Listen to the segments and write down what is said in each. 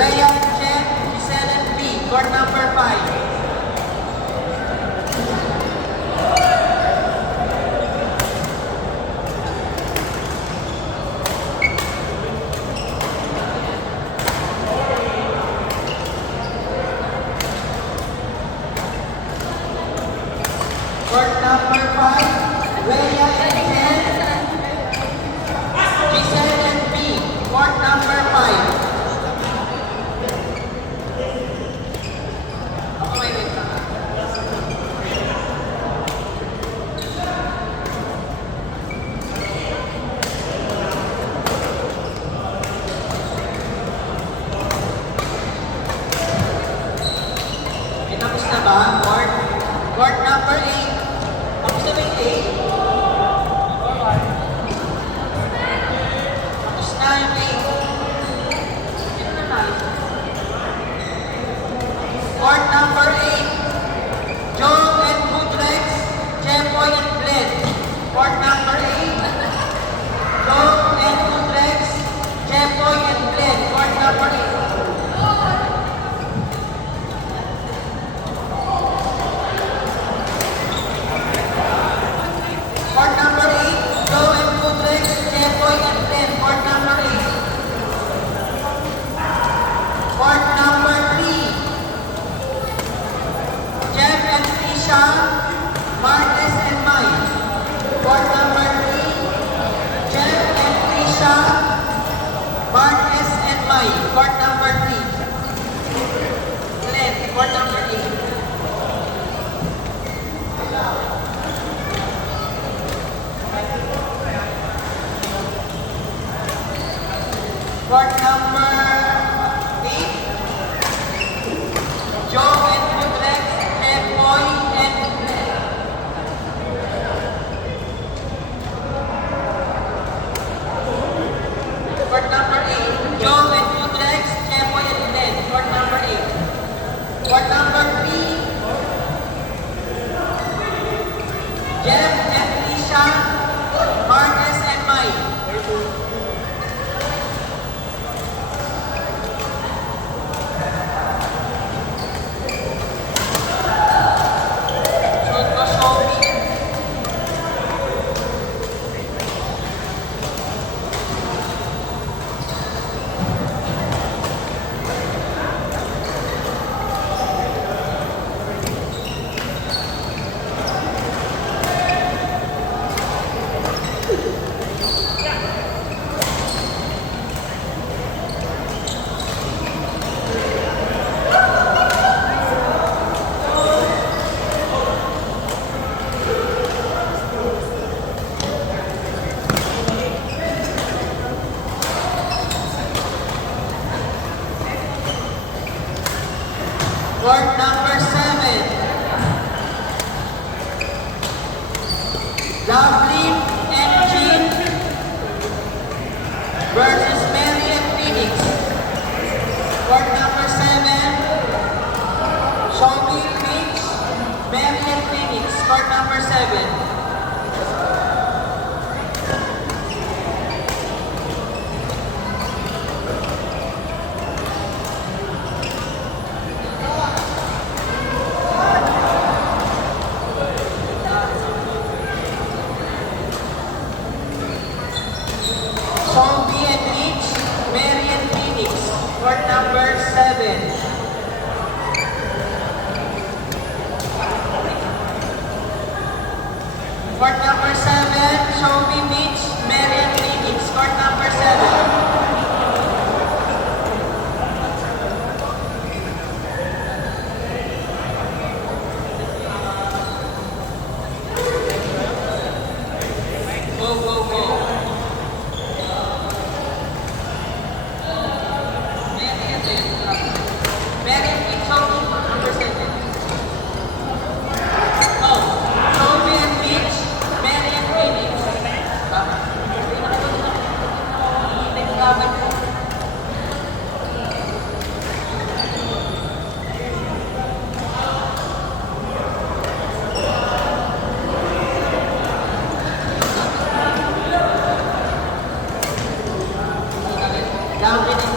Rhea and Jen, Giselle and B, court number 5. Court number 5, Rhea and Jen, Giselle and B, court number 5. Tapos na ba? Court number 8. Tapos na ba yung 8? Tapos na yung 8. Ito na tayo. Court number 8. Joe and Goodrex, Jemboy and Glenn. Court number 8. Joe and Goodrex, Jemboy and Glenn. Court number 8. Court number 8, Joe and Goodrex, Jemboy and Glenn. Court number 8. Court number 3, Jeff and Trisha, Martes and Mike. Court number 3, Jeff and Trisha, Martes and Mike. Court number 3. Glenn, court number 8. Court number 8, Joe and Goodrex, Jemboy and Glenn. Court number 8, Joe and Goodrex, Jemboy and Glenn. Court number 8. Court number 3, Jeff and Trisha, Martes and Mike. Court number 7, Loveline and Jean versus Mary and Phoenix. Court number 7, Shelby Finch, Mary and Phoenix. Court number 7. Shelby and Rich, Mary and Phoenix. Court number 7. Court number 7, Shelby, Mitch, Mary and Phoenix. Court number 7. Go, go, go. Mary and Phoenix, number 7. Oh, Shelby and Mitch, Mary and Phoenix. Down with it.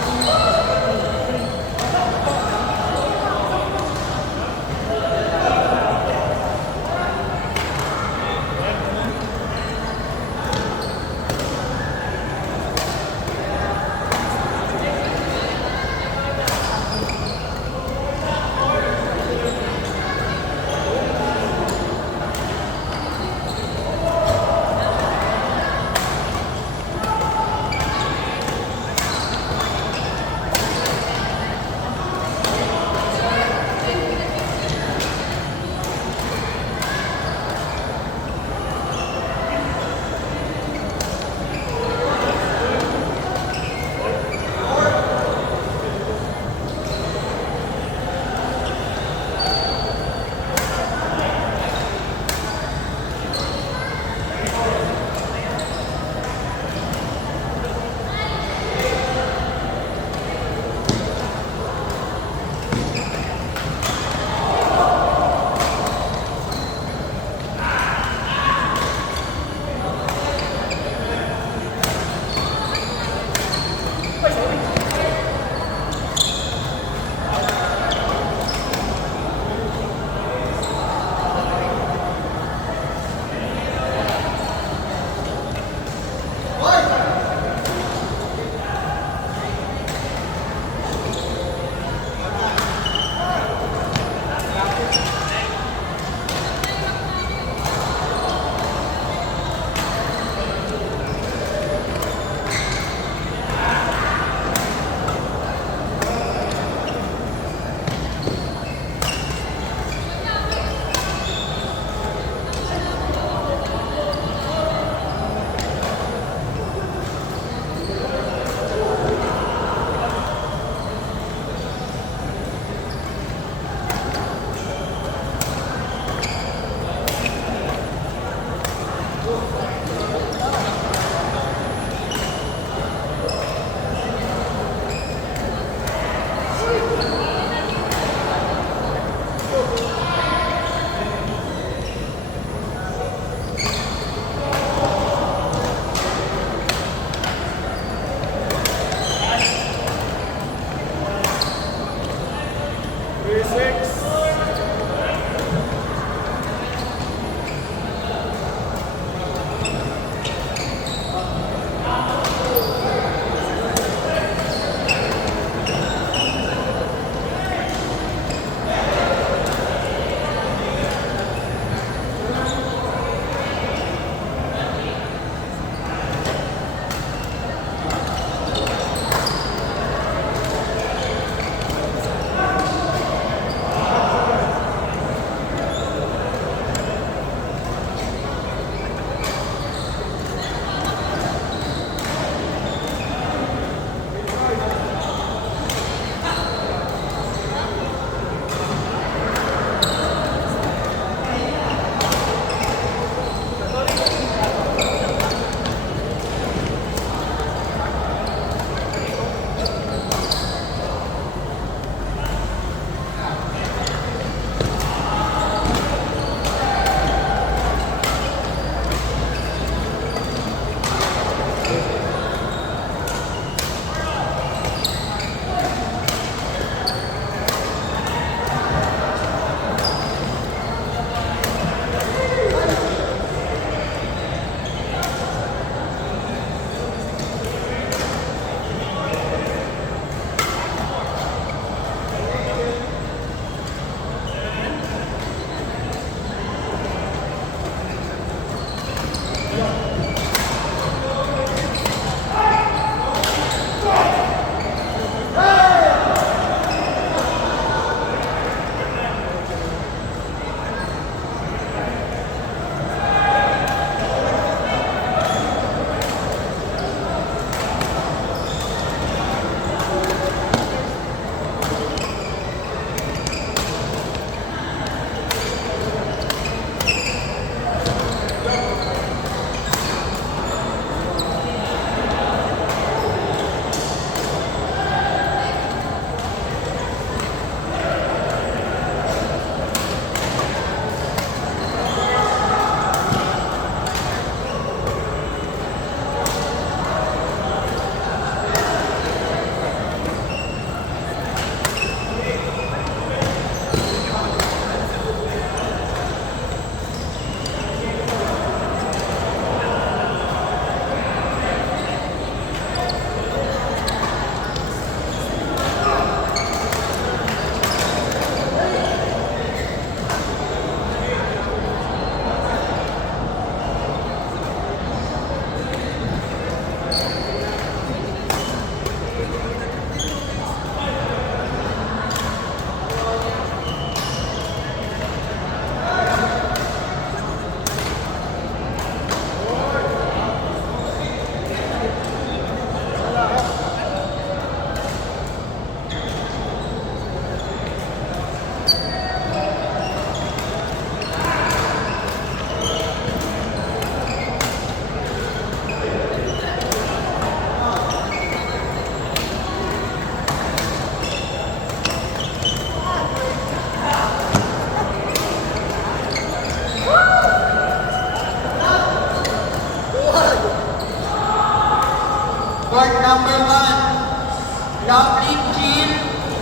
number 1, Loveline, Jill,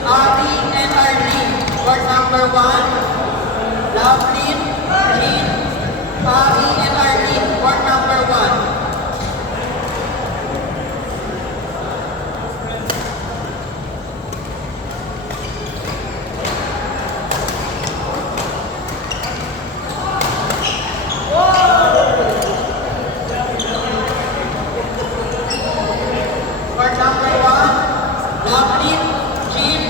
Abby, and Arlene. Court number 1, Loveline, Jill, Abby, and Arlene. Court number 1. Court number 1, Loveline, Jill,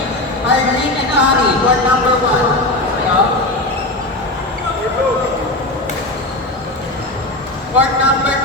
Arlene, and Ari. Court number 1. Court number